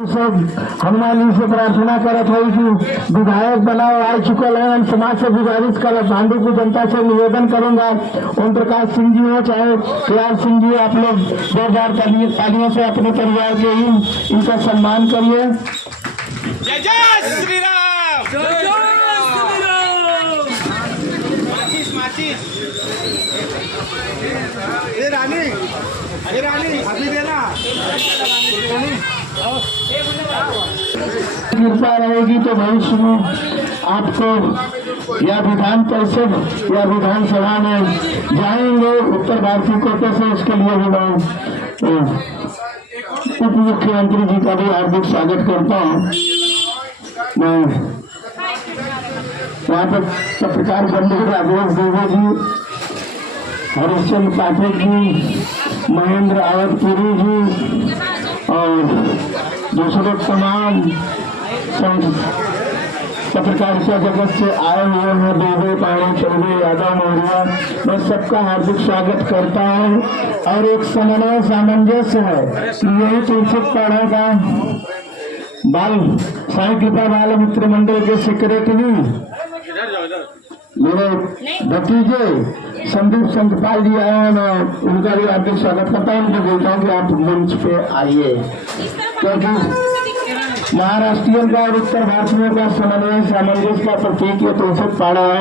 सब हनुमान जी से प्रार्थना करत है कि विधायक बनाओ आ चुकल है। समाज से गुजारिश कर भांडू की जनता से निवेदन करूंगा, ओम प्रकाश सिंह जी हो चाहे केआर सिंह जी, आप लोग जोरदार तालियों से अपने परिवार के इनका सम्मान करिए। जय जय श्री राम। जय जय श्री राम। माचिस ये रानी अभी देना कृपा रहेगी तो भविष्य में आपको या विधान परिषद या विधानसभा में जाएंगे उत्तर भारतीय कोटे से, उसके लिए भी मैं उप मुख्यमंत्री जी का भी हार्दिक स्वागत करता हूँ। मैं यहाँ पर पत्रकार बंधु राजेश देवे जी, हरिश्चंद्र पाठक जी, महेंद्र आवतपुरी जी और दूसरे तमाम पत्रकारिता जगत से आए हुए हैं, देवे पाणी चौबे यादव मौर्या, मैं सबका हार्दिक स्वागत करता हूँ। और एक समन्वय सामंजस्य है कि यही तुलसित पाड़ा का बाल साई कृपा बाल मित्र मंडल के सेक्रेटरी मेरे भतीजे संदीप संतपाल जी आए हैं, मैं उनका भी हार्दिक स्वागत करता हूँ। उनको बोलता हूँ कि आप मंच पे आइए, क्योंकि महाराष्ट्रियन का और उत्तर भारतीयों का समन्वय सामंजस्य का प्रतीक ये तुलसित पाड़ा है,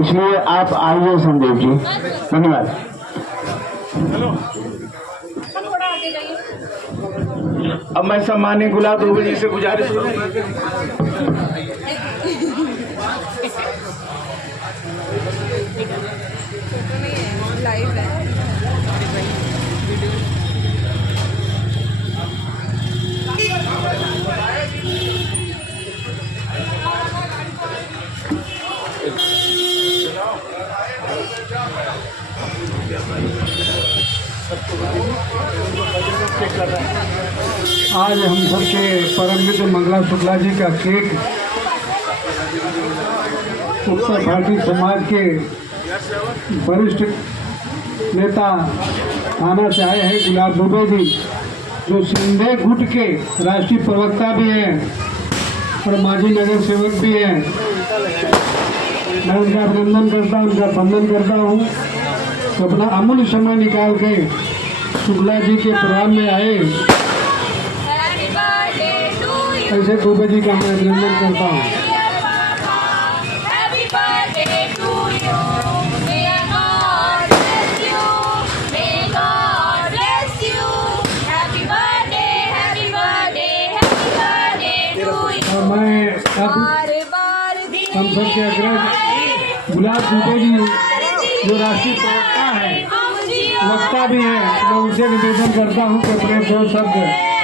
इसलिए आप आइए संदीप जी। धन्यवाद। अब मैं सम्माननीय गुलाब दुबे जी से गुजारिश लाइव है। आज हम सबके परममित्र मंगला शुक्ला जी का केक उत्तर भारतीय समाज के वरिष्ठ नेता आना चाहे हैं गुलाब दुबे जी, जो सिंधे गुट के राष्ट्रीय प्रवक्ता भी हैं और माजी नगर सेवक भी हैं। मैं उनका अभिनंदन करता हूँ, उनका वंदन करता हूँ। तो अपना अमूल्य समय निकाल के शुक्ला जी के प्रोग्राम में आए, ऐसे दुबे जी का मैं अभिनंदन करता हूँ। मैं हम सब के अग्रज गुलाब दुबे जी जो राष्ट्रीय प्रवक्ता है, वक्ता भी है, मैं उनसे निवेदन करता हूँ कि अपने दो शब्द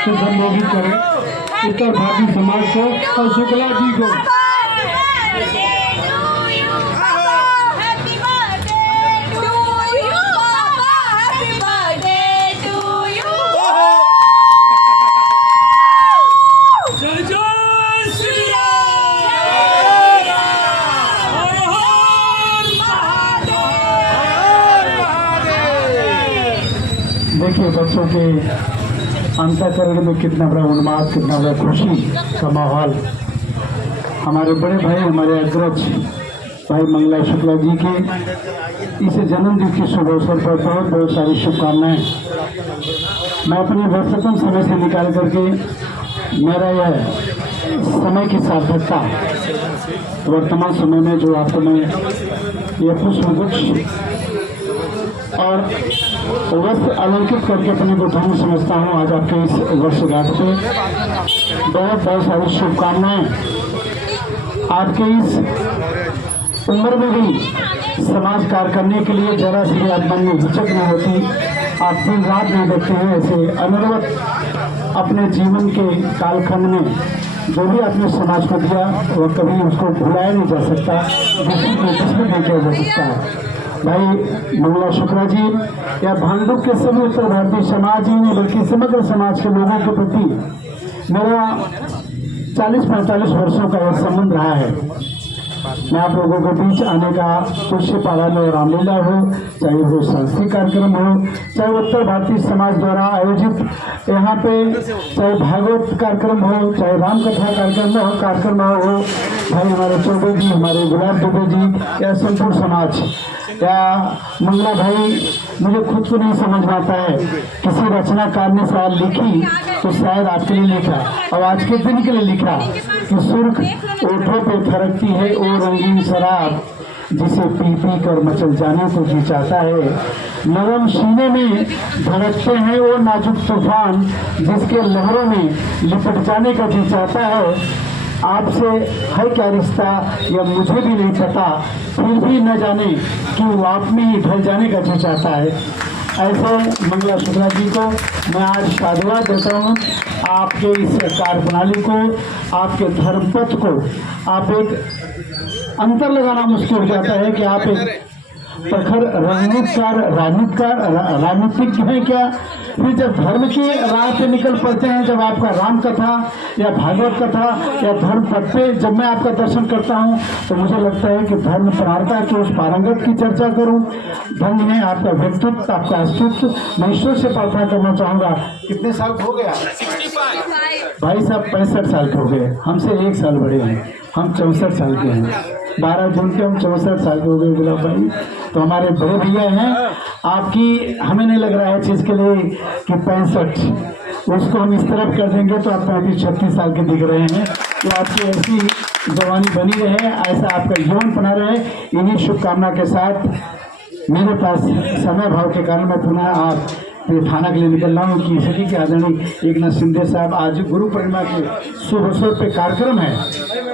से संबोधित करें उत्तर भारतीय समाज को और शुक्ला जी को। देखिए बच्चों के अंतःकरण में कितना बड़ा उन्माद, कितना बड़ा खुशी का माहौल। हमारे बड़े भाई, हमारे अग्रज भाई मंगला शुक्ला जी के इस जन्मदिन के शुभ अवसर पर बहुत बहुत सारी शुभकामनाएं। मैं अपने व्यस्ततम समय से निकाल करके मेरा यह समय की सार्थकता वर्तमान समय में जो आपको मैं यह पुष्पगुच्छ और वस्त्र अलंकृत करके अपने को धन्य समझता हूँ। आज आपके इस वर्षगांठ पे बहुत बहुत सारी शुभकामनाएं। आपके इस उम्र में भी समाज कार्य करने के लिए जरा सी भी आप मन में हिचक नहीं होती, आप दिन रात नहीं देखते हैं। ऐसे अनवरत अपने जीवन के कालखंड में जो भी आपने समाज को दिया वह कभी उसको भुलाया नहीं जा सकता, जिसमें नहीं किया जा सकता है। भाई मंगला शुक्ला जी या भांडुप के सभी उत्तर भारतीय समाज ही नहीं बल्कि समग्र समाज के लोगों के प्रति मेरा 40-45 वर्षों का यह संबंध रहा है। मैं आप लोगों के बीच आने का पुष्य पालन और रामलीला हो, चाहे वो सांस्कृतिक कार्यक्रम हो, चाहे उत्तर भारतीय समाज द्वारा आयोजित यहाँ पे चाहे भागवत कार्यक्रम हो, चाहे राम कथा कार्यक्रम हो, भाई हमारे चौबे जी, हमारे गुलाब दुबे जी, या संपूर्ण समाज, या मंगला भाई, मुझे खुद को नहीं समझ में आता है। किसी रचनाकार ने शायद लिखी तो शायद आपके लिए लिखा, और आज के दिन के लिए लिखा कि सुर्ख ओठों पे फरकती है वो रंगीन शराब, जिसे पी पी कर मचल जाने को जी चाहता है। नरम सीने में धड़कते हैं वो नाजुक तूफान, जिसके लहरों में लिपट जाने का जी चाहता है। आपसे है क्या रिश्ता या मुझे भी नहीं पता, फिर भी न जाने कि वो आप में ही ढल जाने का जी चाहता है। ऐसे मंगला शुक्ला जी को मैं आज साधुवाद देता हूँ। आपके इस कार्य प्रणाली को, आपके धर्मपथ को, आप एक अंतर लगाना मुश्किल हो जाता है कि आप एक प्रखर राजनीतिज्ञ हैं क्या। फिर जब धर्म की राह पे निकल पड़ते हैं, जब आपका राम कथा या भागवत कथा या धर्म पथ पे जब मैं आपका दर्शन करता हूँ, तो मुझे लगता है कि धर्म प्रार्थना की उस पारंगत की चर्चा करूँ। धन्य है आपका व्यक्तित्व, आपका अस्तित्व। मैं ईश्वर से प्रार्थना करना चाहूँगा। कितने साल हो गया भाई साहब? 65 साल के हो गए। हमसे 1 साल बड़े हैं, हम 64 साल के हैं। 12 जून के हम 64 साल के हो गए गुलाब भाई, तो हमारे बड़े भैया हैं। आपकी हमें नहीं लग रहा है चीज़ के लिए कि 65, उसको हम इस तरफ कर देंगे तो आप 35-36 साल के दिख रहे हैं। तो आपकी ऐसी जवानी बनी रहे, ऐसा आपका यौवन बना रहे। इन्हीं शुभकामना के साथ मेरे पास समय भाव के कारण मैं पुनः आप थाना के लिए निकल रहा हूँ कि सभी के आदरणीय एकनाथ शिंदे साहब आज गुरु पूर्णिमा के शुभ अवसर पे कार्यक्रम है,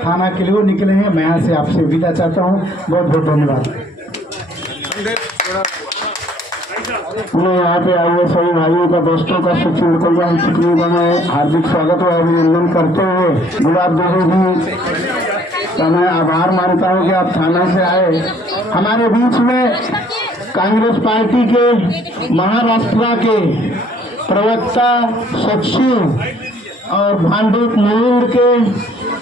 थाना के लिए वो निकले हैं। मैं यहाँ से आपसे विदा चाहता हूँ। बहुत बहुत धन्यवाद। मैं यहाँ पे आए हुए सभी भाइयों का, दोस्तों का, सचिन कल्याण चिकनी का मैं हार्दिक स्वागत और अभिनंदन करते हुए गुलाब देवी जी का मैं आभार मानता हूँ कि आप थाना से आए। हमारे बीच में कांग्रेस पार्टी के महाराष्ट्र के प्रवक्ता, सचिव और भांडुप मुलुंड के,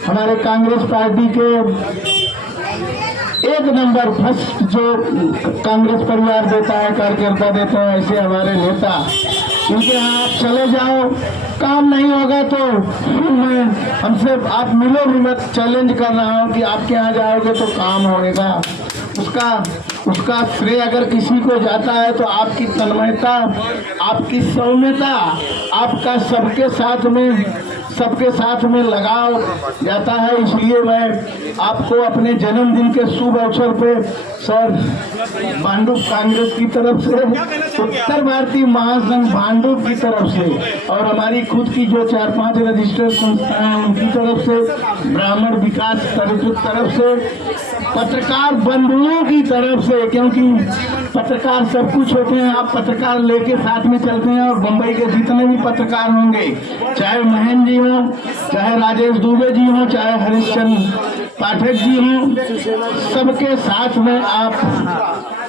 हमारे कांग्रेस पार्टी के एक नंबर फर्स्ट जो कांग्रेस परिवार देता है, कार्यकर्ता देते हैं, ऐसे हमारे नेता, इनके यहाँ आप चले जाओ, काम नहीं होगा तो फिर मैं हमसे आप मिलो भी मत। चैलेंज कर रहा हूँ कि आपके यहाँ जाओगे तो काम होगा। उसका श्रेय अगर किसी को जाता है तो आपकी तन्मयता, आपकी सौम्यता, आपका सबके साथ में लगाव जाता है। इसलिए मैं आपको अपने जन्मदिन के शुभ अवसर पे सर भांडुप कांग्रेस की तरफ से, उत्तर भारतीय महासंघ भांडुप की तरफ से और हमारी खुद की जो 4-5 रजिस्टर्ड संस्थाएं हैं उनकी तरफ से, ब्राह्मण विकास तरफ से, पत्रकार बंधुओं की तरफ से, क्योंकि पत्रकार सब कुछ होते हैं। आप पत्रकार लेके साथ में चलते हैं और बंबई के जितने भी पत्रकार होंगे, चाहे महेंद्र जी हों, चाहे राजेश दुबे जी हों, चाहे हरिश्चंद्र पाठक जी हों, सबके साथ में आप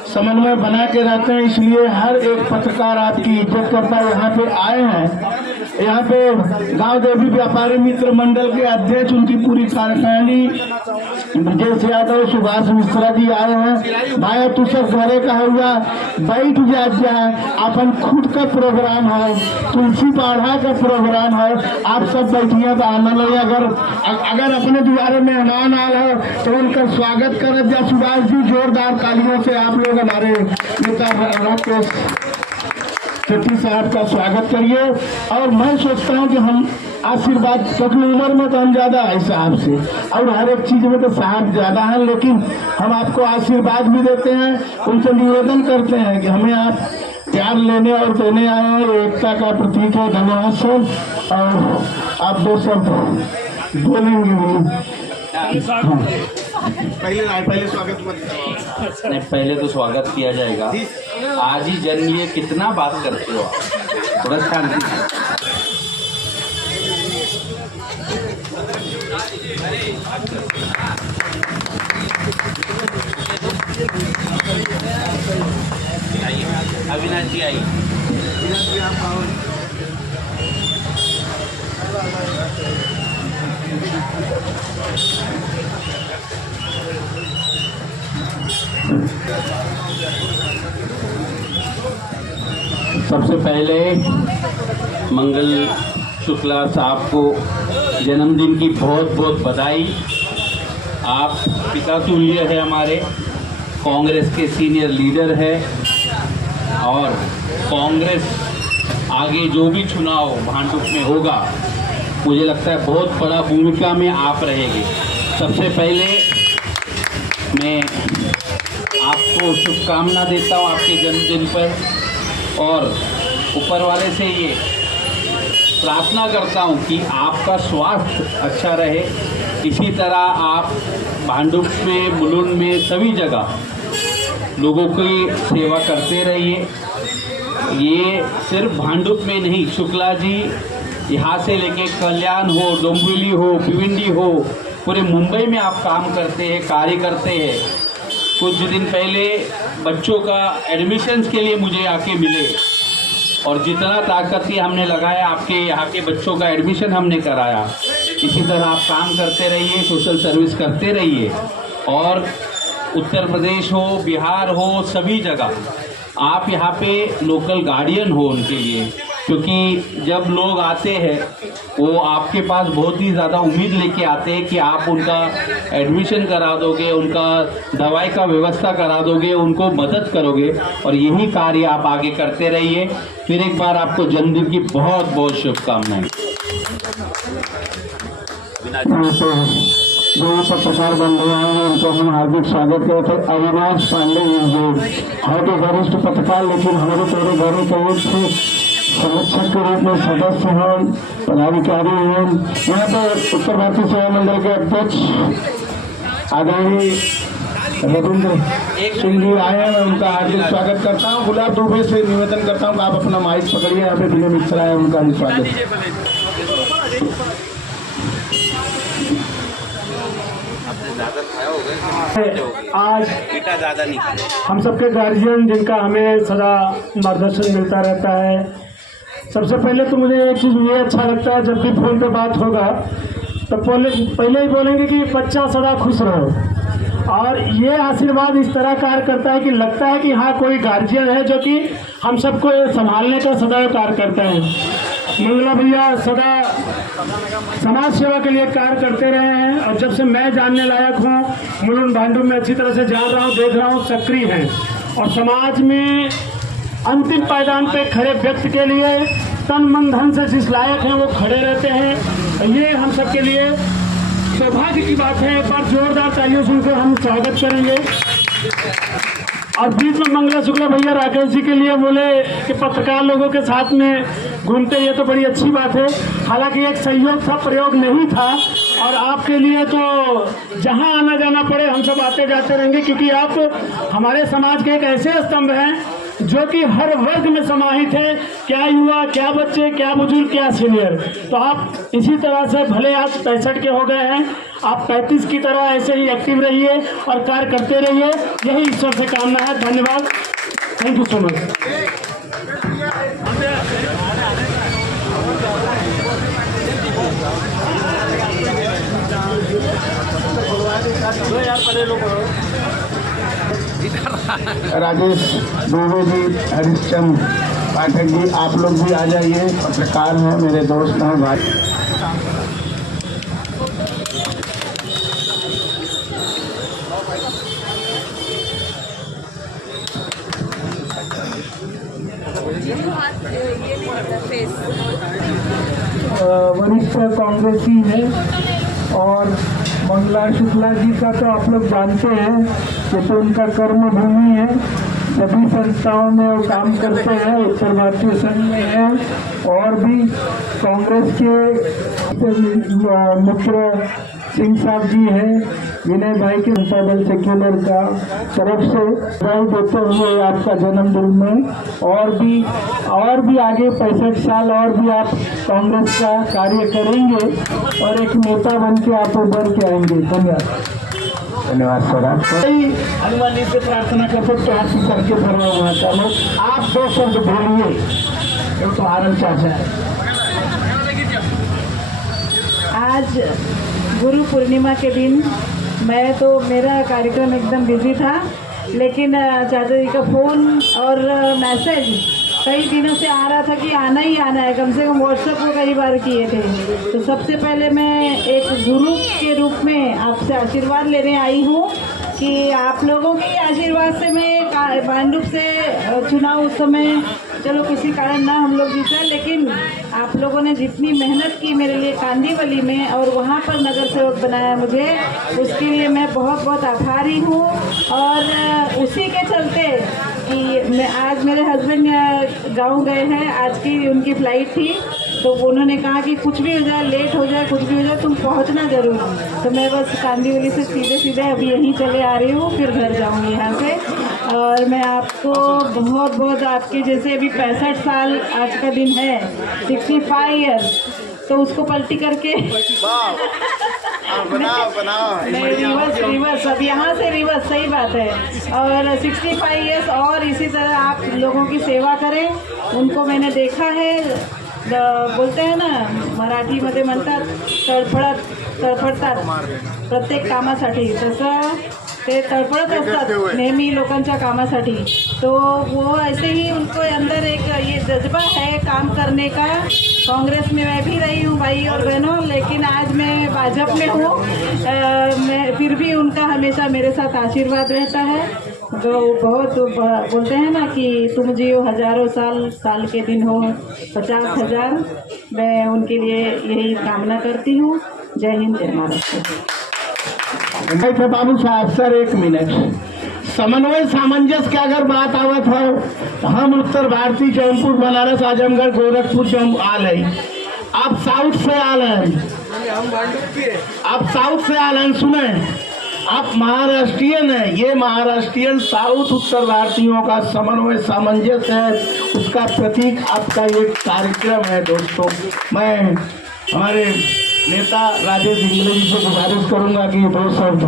समन्वय बना के रहते हैं। इसलिए हर एक पत्रकार आपकी इज्जत करता है। यहाँ पे आए हैं, यहाँ पे गांव देवी व्यापारी मित्र मंडल के अध्यक्ष, उनकी पूरी कार्यकारिणी, ब्रजेश यादव, सुभाष मिश्रा जी आए हैं। भाई तू सब घरे का हुआ, बैठ जा, अपन खुद का प्रोग्राम है, तुलसी पढ़ा का प्रोग्राम है, आप सब बैठिए आनंद ले। अगर अपने द्वारे मेहमान आए हो तो उनका स्वागत कर जा। सुभाष जी जोरदार तालियों से आप लोग हमारे नेता राकेश शेट्टी साहब का स्वागत करिए। और मैं सोचता हूँ कि हम आशीर्वाद, क्योंकि उम्र में तो हम ज्यादा है साहब से और हर एक चीज में तो साहब ज्यादा है, लेकिन हम आपको आशीर्वाद भी देते हैं, उनसे निवेदन करते हैं कि हमें आप प्यार लेने और देने आए हैं, एकता का प्रतीक है। धन्यवाद सर। और आप दो सब बोलेंगे पहले स्वागत नहीं, पहले तो स्वागत किया जाएगा। आज ही जन्म लिए, कितना बात करते हो आप, थोड़ा शांति से। अविनाश जी आइए। सबसे पहले मंगल शुक्ला साहब को जन्मदिन की बहुत बहुत बधाई। आप पिता तुल्य है, हमारे कांग्रेस के सीनियर लीडर है और कांग्रेस आगे जो भी चुनाव भांडुप में होगा, मुझे लगता है बहुत बड़ा भूमिका में आप रहेंगे। सबसे पहले मैं आपको शुभकामना देता हूँ आपके जन्मदिन पर और ऊपर वाले से ये प्रार्थना करता हूँ कि आपका स्वास्थ्य अच्छा रहे। इसी तरह आप भांडुप में, मुलुंड में, सभी जगह लोगों की सेवा करते रहिए। ये सिर्फ भांडुप में नहीं, शुक्ला जी यहाँ से लेके कल्याण हो, डोंबिवली हो, भिवंडी हो, पूरे मुंबई में आप काम करते हैं, कार्य करते हैं। कुछ दिन पहले बच्चों का एडमिशन्स के लिए मुझे आके मिले और जितना ताकत ही हमने लगाया आपके यहाँ के बच्चों का एडमिशन हमने कराया। इसी तरह आप काम करते रहिए, सोशल सर्विस करते रहिए और उत्तर प्रदेश हो, बिहार हो, सभी जगह आप यहाँ पे लोकल गार्डियन हो उनके लिए, क्योंकि जब लोग आते हैं वो आपके पास बहुत ही ज़्यादा उम्मीद लेके आते हैं कि आप उनका एडमिशन करा दोगे, उनका दवाई का व्यवस्था करा दोगे, उनको मदद करोगे और यही कार्य आप आगे करते रहिए। फिर एक बार आपको जन्मदिन की बहुत बहुत शुभकामनाएं। जो पत्रकार बंधु हैं उनको हम हार्दिक स्वागत करते हैं। अविनाश पांडे जो है तो वरिष्ठ पत्रकार, लेकिन हमारे पूरे घरों के एक से संरक्षक के रूप में सदस्य हैं, पदाधिकारी हैं। यहाँ पर उत्तर भारतीय सेवा मंडल के अध्यक्ष आदरणीय रविंद्र सिंह जी आए हैं, मैं उनका हार्दिक स्वागत करता हूँ। गुलाब दुबे से निवेदन करता हूँ कि आप अपना माइक पकड़िए। यहाँ पे विनय मिश्रा है, उनका भी स्वागत। आज हम सबके गार्जियन जिनका हमें सदा मार्गदर्शन मिलता रहता है, सबसे पहले तो मुझे एक चीज़ ये अच्छा लगता है, जब भी फोन पे बात होगा तो पहले ही बोलेंगे कि बच्चा सदा खुश रहो। और ये आशीर्वाद इस तरह कार्य करता है कि लगता है कि हाँ कोई गार्जियन है जो कि हम सबको संभालने का सदैव कार्य करते हैं। मंगला भैया सदा समाज सेवा के लिए कार्य करते रहे हैं और जब से मैं जानने लायक हूँ, मुलुंड भांडुप में अच्छी तरह से जान रहा हूँ, देख रहा हूँ, सक्रिय हैं और समाज में अंतिम पायदान पे खड़े व्यक्ति के लिए तन मन धन से जिस लायक हैं वो खड़े रहते हैं। ये हम सबके लिए सौभाग्य की बात है। एक बार जोरदार तालियों सुनकर हम स्वागत करेंगे। और बीच में मंगला शुक्ला भैया राकेश जी के लिए बोले कि पत्रकार लोगों के साथ में घूमते, ये तो बड़ी अच्छी बात है। हालांकि एक सहयोग था, प्रयोग नहीं था और आपके लिए तो जहां आना जाना पड़े हम सब आते जाते रहेंगे, क्योंकि आप हमारे समाज के एक ऐसे स्तंभ हैं जो कि हर वर्ग में समाहित है, क्या युवा, क्या बच्चे, क्या बुजुर्ग, क्या सीनियर। तो आप इसी तरह से, भले आज 65 के हो गए हैं, आप 35 की तरह ऐसे ही एक्टिव रहिए और कार्य करते रहिए, यही ईश्वर से कामना है। धन्यवाद, thank you so much. Rajesh Dubey ji, Harishchandra Pathak ji, आप लोग भी आ जाइए, पत्रकार हैं, मेरे दोस्त हैं, भाई। वरिष्ठ कांग्रेसी है और मंगला शुक्ला जी का तो आप लोग जानते हैं कि तो उनका कर्म भूमि है, सभी संस्थाओं में वो काम करते हैं, उत्तर भारतीय संघ में है और भी कांग्रेस के मित्र सिंह साहब जी हैं, विनय भाई के जनता दल सेक्युलर का तरफ से बधाई देते हुए आपका जन्मदिन में और भी आगे 65 साल और भी आप कांग्रेस का कार्य करेंगे और एक नेता बन के आप उभर के आएंगे। धन्यवाद सर। हनुमान जी से प्रार्थना करते प्यार से करके फरमा हुआ चलो, आप 2 शब्द बोलिए, तो आनंद चाचा है। आज गुरु पूर्णिमा के दिन मेरा कार्यक्रम एकदम बिजी था, लेकिन चाचा जी का फ़ोन और मैसेज कई दिनों से आ रहा था कि आना ही आना है, कम से कम व्हाट्सएप को कई बार किए थे। तो सबसे पहले मैं एक गुरु के रूप में आपसे आशीर्वाद लेने आई हूँ कि आप लोगों के आशीर्वाद से मैं भांडुप से चुनाव उस समय चलो किसी कारण ना हम लोग जीता, लेकिन आप लोगों ने जितनी मेहनत की मेरे लिए कांदीवली में और वहाँ पर नगर सेवक बनाया मुझे, उसके लिए मैं बहुत बहुत आभारी हूँ। और उसी के चलते कि मैं आज मेरे हस्बैंड गांव गए हैं, आज की उनकी फ़्लाइट थी, तो उन्होंने कहा कि कुछ भी हो जाए, लेट हो जाए, कुछ भी हो जाए, तुम पहुंचना ज़रूर। तो मैं बस कांदीवली से सीधे सीधे अभी यहीं चले आ रही हूँ, फिर घर जाऊँगी यहाँ से। और मैं आपको बहुत बहुत आपके जैसे अभी 65 साल आज का दिन है, 65 ईयर्स, तो उसको पलटी करके रिवर्स अब यहाँ से रिवर्स, सही बात है। और 65 ईयर्स और इसी तरह आप लोगों की सेवा करें, उनको मैंने देखा है। बोलते हैं ना मराठीमध्ये म्हणतात तळफडतात प्रत्येक कामासाठी, तसं ते तड़पड़त असतात नेहमी लोकांच्या कामासाठी। तो वो ऐसे ही उनको अंदर एक ये जज्बा है काम करने का। कांग्रेस में मैं भी रही हूँ भाई और बहनों, लेकिन आज मैं भाजपा में हूँ, मैं फिर भी उनका हमेशा मेरे साथ आशीर्वाद रहता है। तो बहुत बोलते हैं ना कि तुम जियो हजारों साल, साल के दिन हो 50,000। मैं उनके लिए यही कामना करती हूँ। जय हिंद, जय महाराष्ट्र। बाबू साहब सर, एक मिनट। समन्वय सामंजस्य की अगर बात आवत हो तो हम उत्तर भारतीय जौनपुर, बनारस, आजमगढ़, गोरखपुर जो आल है, आप साउथ से आल हैं, आप साउथ से आल हैं, सुने आप महाराष्ट्रियन हैं। ये महाराष्ट्रियन साउथ उत्तर भारतीयों का समन्वय सामंजस्य है, उसका प्रतीक आपका ये कार्यक्रम है। दोस्तों, मैं हमारे नेता राजेश इंगले जी से गुजारिश करूंगा कि दो शब्द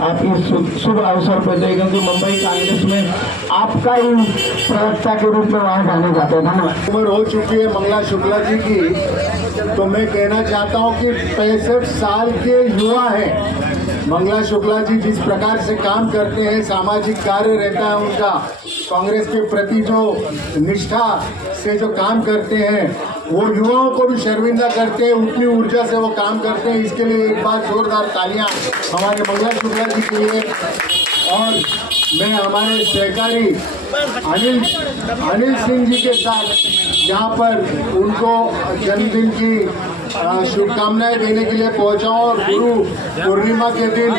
आप इस शुभ अवसर पर देगा कि मुंबई कांग्रेस में आपका ही प्रवक्ता के रूप में वहाँ जाने जाते हैं। धन्यवाद। उम्र हो चुकी है मंगला शुक्ला जी की, तो मैं कहना चाहता हूँ कि 65 साल के युवा हैं मंगला शुक्ला जी। जिस प्रकार से काम करते हैं, सामाजिक कार्य रहता है उनका, कांग्रेस के प्रति जो निष्ठा से जो काम करते हैं, वो युवाओं को भी शर्मिंदा करते हैं, उतनी ऊर्जा से वो काम करते हैं। इसके लिए एक बार जोरदार तालियां हमारे मंगला शुक्ला जी के लिए। और मैं हमारे सहकारी अनिल सिंह जी के साथ यहाँ पर उनको जन्मदिन की शुभकामनाएं देने के लिए पहुंचा हूं। और गुरु पूर्णिमा के दिन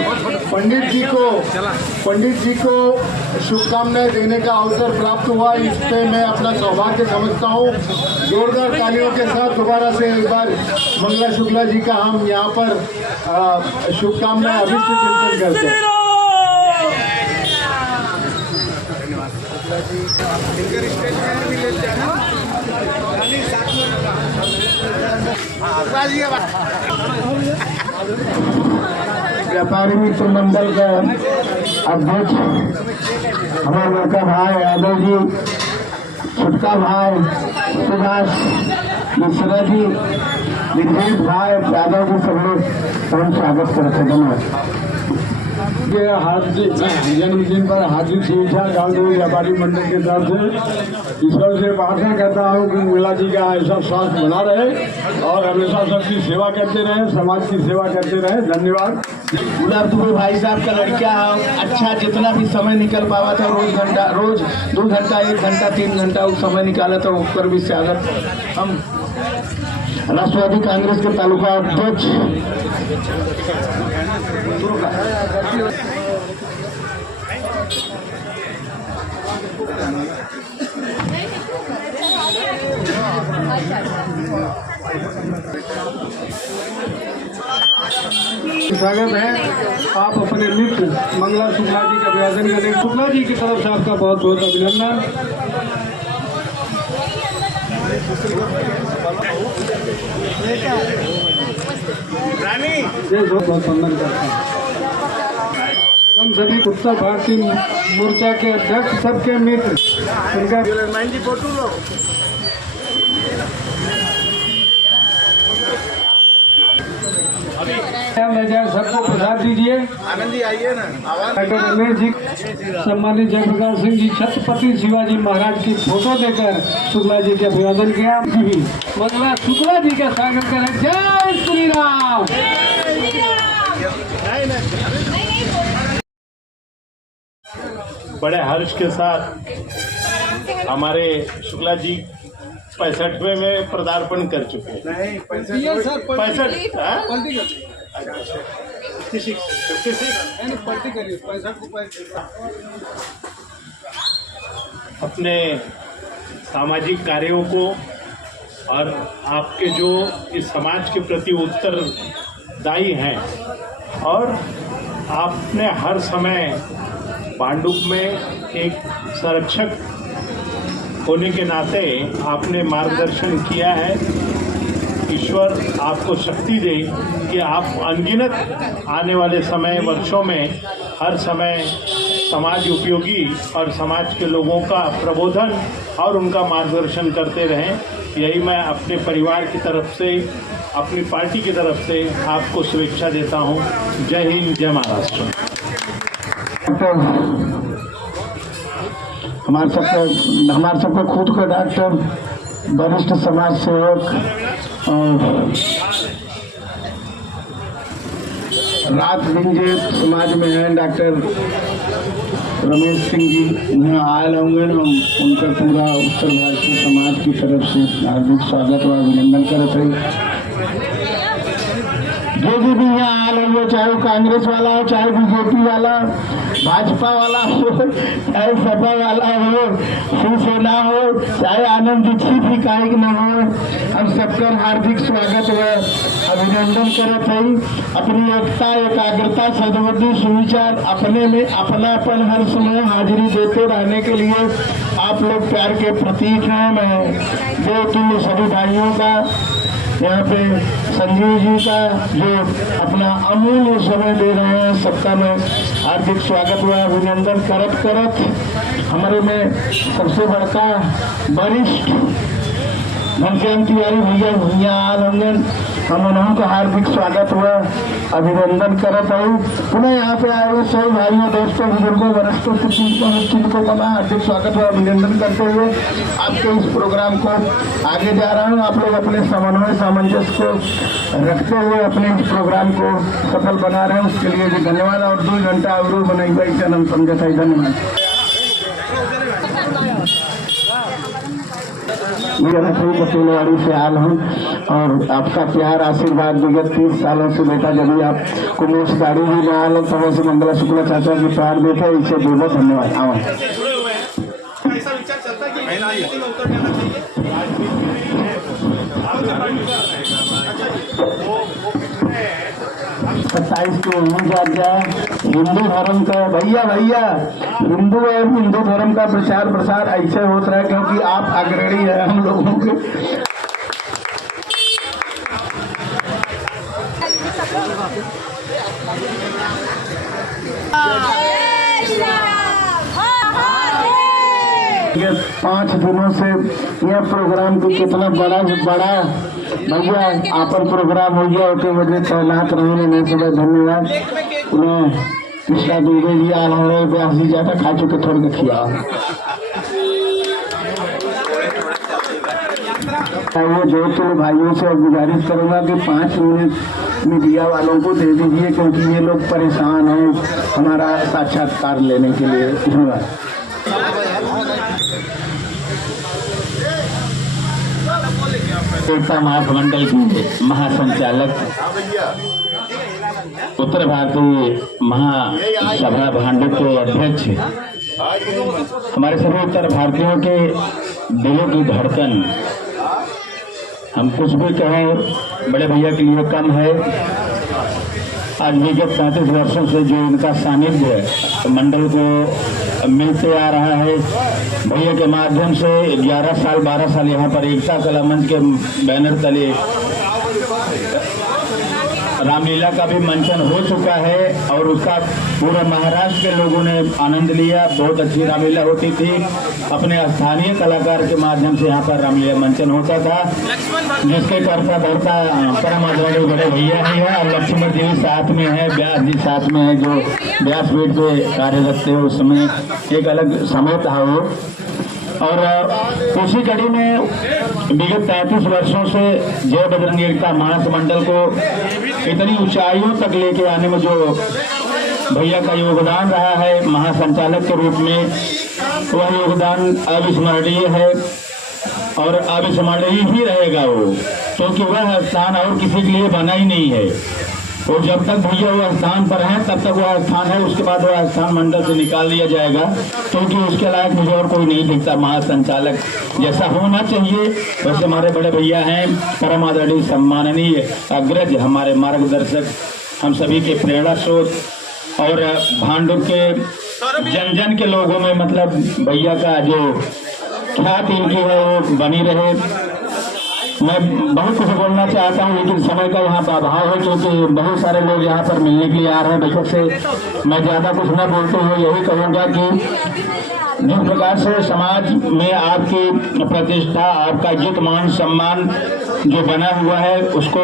पंडित जी को शुभकामनाएं देने का अवसर प्राप्त हुआ। इस पे मैं अपना सौभाग्य समझता हूं। जोरदार तालियों के साथ दोबारा से एक बार मंगला शुक्ला जी का हम यहाँ पर शुभकामनाएं अभिष्ट चिंतन करते हैं। व्यापारी मित्र मंडल का अध्यक्ष हमारा लड़का भाई यादव जी, छुटका भाई सुभाष मिश्रा जी, विजेश भाई यादव जी, सब लोग हम स्वागत करते हैं। धन्यवाद। के हार्दिक जन्मदिन पर हार्दिक शुभेच्छा गांव व्यापारी मंडल के तरफ से। ईश्वर से प्रार्थना करता हूँ कि मंगला जी का ऐसा स्वास्थ्य बना रहे और हमेशा सबकी सेवा करते रहे, समाज की सेवा करते रहे। धन्यवाद। गुलाब दुबे भाई साहब का लड़का अच्छा जितना भी समय निकल पावा था, रोज 2 घंटा, 1 घंटा, 3 घंटा उस समय निकाला था, ऊपर भी स्वागत। हम राष्ट्रवादी कांग्रेस के तालुका अध्यक्ष स्वागत है। आप अपने मित्र मंगला शुक्ला जी का अभिवादन करें। शुक्ला जी की तरफ से आपका बहुत बहुत अभिनंदन। बहुत बहुत वंदन करता हूँ। हम सभी उत्तर भारतीय मोर्चा के अध्यक्ष, सबके मित्र, उनका सबको प्रसाद दीजिए। आनंद जी आइए ना, आवाज डॉक्टर रमेश जी, सम्मानित जयप्रकाश सिंह जी, छत्रपति शिवाजी महाराज की फोटो देकर शुक्ला जी के अभिवादन किया। मंगला शुक्ला जी का स्वागत करें। जय श्री राम। बड़े हर्ष के साथ हमारे शुक्ला जी 65वें में पदार्पण कर चुके हैं। नहीं, पैसे 65 अपने सामाजिक कार्यों को और आपके जो इस समाज के प्रति उत्तरदायी हैं और आपने हर समय पांडुप में एक संरक्षक होने के नाते आपने मार्गदर्शन किया है। ईश्वर आपको शक्ति दे कि आप अनगिनत आने वाले वर्षों में हर समय समाज उपयोगी और समाज के लोगों का प्रबोधन और उनका मार्गदर्शन करते रहें। यही मैं अपने परिवार की तरफ से, अपनी पार्टी की तरफ से आपको शुभेच्छा देता हूं। जय हिंद, जय महाराष्ट्र। हमारे सबका खुद का डॉक्टर, वरिष्ठ समाज सेवक और रात दिन जो समाज में हैं डॉक्टर रमेश सिंह जी, यहाँ आए होंगे। हम उनका पूरा उत्तर भारतीय समाज की तरफ से हार्दिक स्वागत और अभिनंदन करते हैं। जो भी यहाँ आए होंगे, चाहे वो कांग्रेस वाला हो, चाहे बीजेपी वाला, भाजपा वाला हो, चाहे सपा वाला हो, शिवसेना हो, चाहे आनंद दीक्षित ही काहे न हो, हम सबका हार्दिक स्वागत व अभिनंदन करत है। अपनी एकता, एकाग्रता, सद्बुद्धि, सुविचार, अपने में अपनापन हर समय हाजिरी देते रहने के लिए आप लोग प्यार के प्रतीक हैं। मैं देवतुल्य सभी भाइयों का, यहाँ पे संजीव जी का जो अपना अमूल्य समय दे रहे हैं, सबका मैं हार्दिक स्वागत व अभिनंदन करत हमारे में सबसे बड़का वरिष्ठ घनश्याम तिवारी भैया आल होंगे। हम उन्हों का हार्दिक स्वागत व अभिनंदन करत हूँ। पुनः यहाँ पे आए हुए सभी भाइयों, दोस्तों, बुजुर्गों, वरिष्ठों को मैं हार्दिक स्वागत व अभिनंदन करते हुए आपके इस प्रोग्राम को आगे जा रहा हूँ। आप लोग अपने समन्वय, सामंजस्य को रखते हुए अपने इस प्रोग्राम को सफल बना रहे हैं, उसके लिए भी धन्यवाद। और 2 घंटा अवरोध बनाई हम समझता है। धन्यवाद। मैं बचेलवाड़ी से आल हूँ और आपका प्यार, आशीर्वाद विगत 30 सालों से बेटा, जब भी आपको मोश दाढ़ी भी ना आल तो वैसे मंगला शुक्ला चाचा के प्यार देते, इसे बहुत धन्यवाद। आओ ऐसा विचार चलता है कि उत्तर देना चाहिए। 27 को हो जाए हिंदू धर्म का भैया हिंदू और हिंदू धर्म का प्रचार प्रसार ऐसे होता है क्योंकि आप अग्रणी है हम लोगों के। ये 5 दिनों से यह प्रोग्राम भी कितना बड़ा भैया आपन प्रोग्राम हो गया, उसके वजह तैनात रहने में सब धन्यवाद। उन्हें कृष्णा दुबे जी आल हो रहे व्यास जी जाता खा चुके थोड़ी खिया। वो जोधपुर भाइयों से गुजारिश करूंगा कि 5 मिनट मीडिया वालों को दे दीजिए, क्योंकि ये लोग परेशान हैं हमारा साक्षात्कार लेने के लिए। धन्यवाद। एकता महामंडल के महासंचालक, उत्तर भारतीय महासभा भांडुप के अध्यक्ष, हमारे सभी उत्तर भारतीयों के दिलों की धड़कन, हम कुछ भी कहें बड़े भैया के लिए कम है। आज विगत 35 वर्षों से जो इनका सानिध्य मंडल को मिलते आ रहा है, भैया के माध्यम से 11 साल 12 साल यहाँ पर एकता कला मंच के बैनर तले रामलीला का भी मंचन हो चुका है और उसका पूरे महाराष्ट्र के लोगों ने आनंद लिया। बहुत अच्छी रामलीला होती थी। अपने स्थानीय कलाकार के माध्यम से यहाँ पर रामलीला मंचन होता था, जिसके करता धरता परम आदरणीय बड़े भैया ही है और लक्ष्मण जी भी साथ में है, व्यास जी साथ में है, जो व्यासपीठ पे कार्यरत थे। उस समय एक अलग समय था वो। और उसी कड़ी में विगत 33 वर्षों से जय बजरंग एकता मानस मंडल को इतनी ऊंचाइयों तक लेके आने में जो भैया का योगदान रहा है महासंचालक के रूप में, वह योगदान अविस्मरणीय है और अविस्मरणीय ही रहेगा वो, क्योंकि वह स्थान और किसी के लिए बना ही नहीं है। वो जब तक भैया वो स्थान पर हैं तब तक वह स्थान है, उसके बाद वह स्थान मंडल से निकाल दिया जाएगा, क्योंकि उसके लायक मुझे और कोई नहीं दिखता। महासंचालक जैसा होना चाहिए वैसे हमारे बड़े भैया हैं, परम आदरणीय सम्माननीय अग्रज, हमारे मार्गदर्शक, हम सभी के प्रेरणा स्रोत और भांडुप के जन जन के लोगों में मतलब भैया का जो ख्याति इनकी है वो बनी रहे। मैं बहुत कुछ बोलना चाहता हूँ लेकिन समय का यहाँ पर अभाव है, क्योंकि बहुत सारे लोग यहाँ पर मिलने के लिए आ रहे हैं। बेशक से मैं ज़्यादा कुछ न बोलते हुए यही कहूँगा कि जिस प्रकार से समाज में आपकी प्रतिष्ठा, आपका इज्जत मान सम्मान जो बना हुआ है, उसको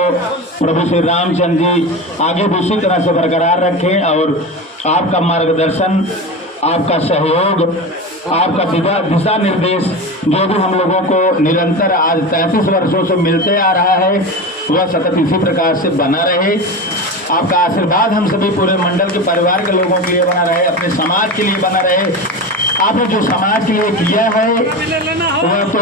प्रभु श्री रामचंद्र जी आगे भी उसी तरह से बरकरार रखें और आपका मार्गदर्शन, आपका सहयोग, आपका दिशा निर्देश जो भी हम लोगों को निरंतर आज 33 वर्षों से मिलते आ रहा है, वह सतत इसी प्रकार से बना रहे। आपका आशीर्वाद हम सभी पूरे मंडल के परिवार के लोगों के लिए बना रहे, अपने समाज के लिए बना रहे। आपने जो समाज के लिए किया है वह तो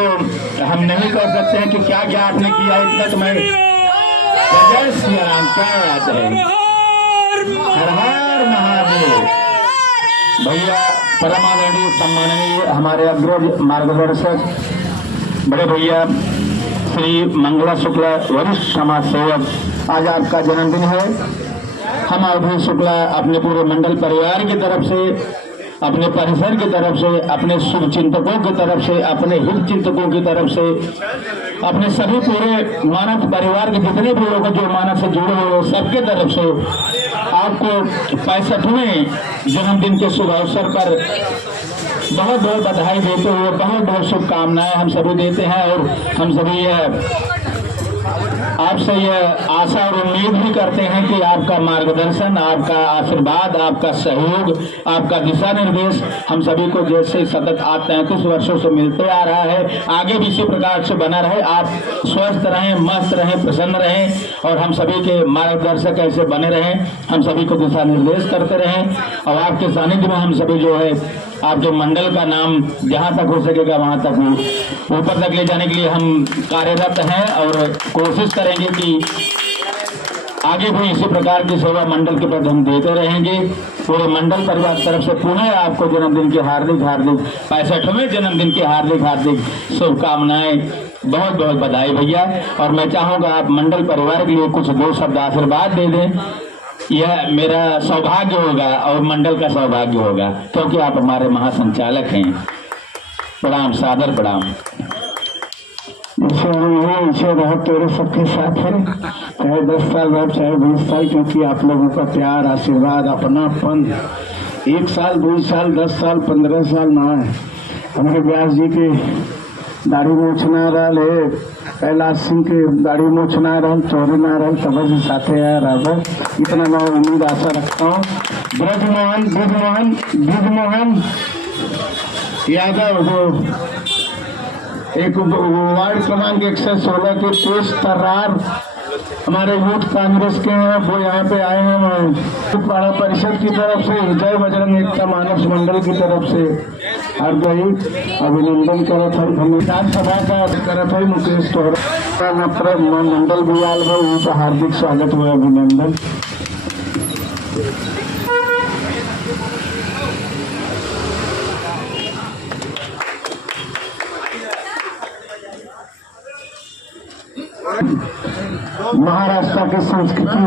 हम नहीं कह सकते हैं कि क्या क्या आपने किया है। इतना तो मैं जय श्री राम क्या बात है, हर हर महादेव। भैया परम आदरणीय सम्माननीय हमारे अग्रज मार्गदर्शक बड़े भैया श्री मंगला शुक्ला वरिष्ठ समाज सेवक, आज आपका जन्मदिन है। हम अवधि शुक्ला अपने पूरे मंडल परिवार की तरफ से, अपने परिसर की तरफ से, अपने शुभ चिंतकों की तरफ से, अपने हित चिंतकों की तरफ से, अपने सभी पूरे मानव परिवार के जितने भी लोग जो मानव से जुड़े हुए सबके तरफ से आपको 65वें जन्मदिन के शुभ अवसर पर बहुत बहुत बधाई देते हुए बहुत बहुत शुभकामनाएं हम सभी देते हैं। और हम सभी आपसे यह आशा और उम्मीद भी करते हैं कि आपका मार्गदर्शन, आपका आशीर्वाद, आपका सहयोग, आपका दिशा निर्देश हम सभी को जैसे सतत आज 33 वर्षों से मिलते आ रहा है, आगे भी इसी प्रकार से बना रहे। आप स्वस्थ रहें, मस्त रहें, प्रसन्न रहें और हम सभी के मार्गदर्शक ऐसे बने रहें, हम सभी को दिशा निर्देश करते रहें। और आपके सानिध्य में हम सभी जो है आपके मंडल का नाम जहाँ तक हो सकेगा वहाँ तक ऊपर तक ले जाने के लिए हम कार्यरत हैं और कोशिश करेंगे कि आगे भी इसी प्रकार की सेवा मंडल के प्रति हम देते रहेंगे। पूरे मंडल परिवार की तरफ से पुनः आपको जन्मदिन की हार्दिक 65वें जन्मदिन की हार्दिक शुभकामनाएं, बहुत बहुत बधाई भैया। और मैं चाहूँगा आप मंडल परिवार के लिए कुछ 2 शब्द आशीर्वाद दे दें। यह मेरा सौभाग्य होगा और मंडल का सौभाग्य होगा, क्योंकि आप हमारे महासंचालक हैं। प्रणाम, सादर प्रणाम। इसे रहा तेरे सबके साथ है, चाहे 10 साल रहो चाहे 20 साल, क्योंकि आप लोगों का प्यार, आशीर्वाद, अपनापन 1 साल 2 साल 10 साल 15 साल ना है। हमारे व्यास जी के दाढ़ी मूछ ना रहा, कैलाश सिंह के दाढ़ी मूछ ना रहा, चौरी ना रहा, तब साथे आया राजा। इतना मैं उम्मीद आशा रखता हूँ। ब्रजमोहन यादव जो एक वार्ड क्रमांक 116 के तेज तर्रार हमारे यूथ कांग्रेस के हैं, वो यहाँ पे आए हैं। पाड़ा परिषद की तरफ से, जय बजरंग एकता मानस मंडल की तरफ से हार्दिक अभिनंदन करत है। विधानसभा का करत है मुकेश तोहरा मंडल बियाल भाई, उनका हार्दिक स्वागत हुआ, अभिनंदन। महाराष्ट्र की संस्कृति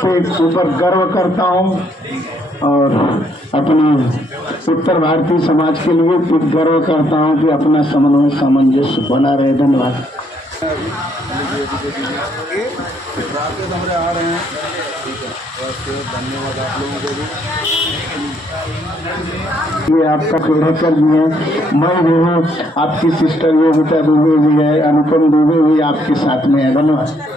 के ऊपर गर्व करता हूँ और अपनी उत्तर भारतीय समाज के लिए गर्व करता हूँ कि अपना समन्वय सामंजस्य बना रहे। धन्यवाद। आ रहे हैं, ठीक है, ओके, धन्यवाद आप लोगों को भी। ये आपका प्रोडक्टर भी है, मैं भी हूँ, आपकी सिस्टर योगिता दुबे भी है, अनुपम दुबे भी आपके साथ में है। धन्यवाद।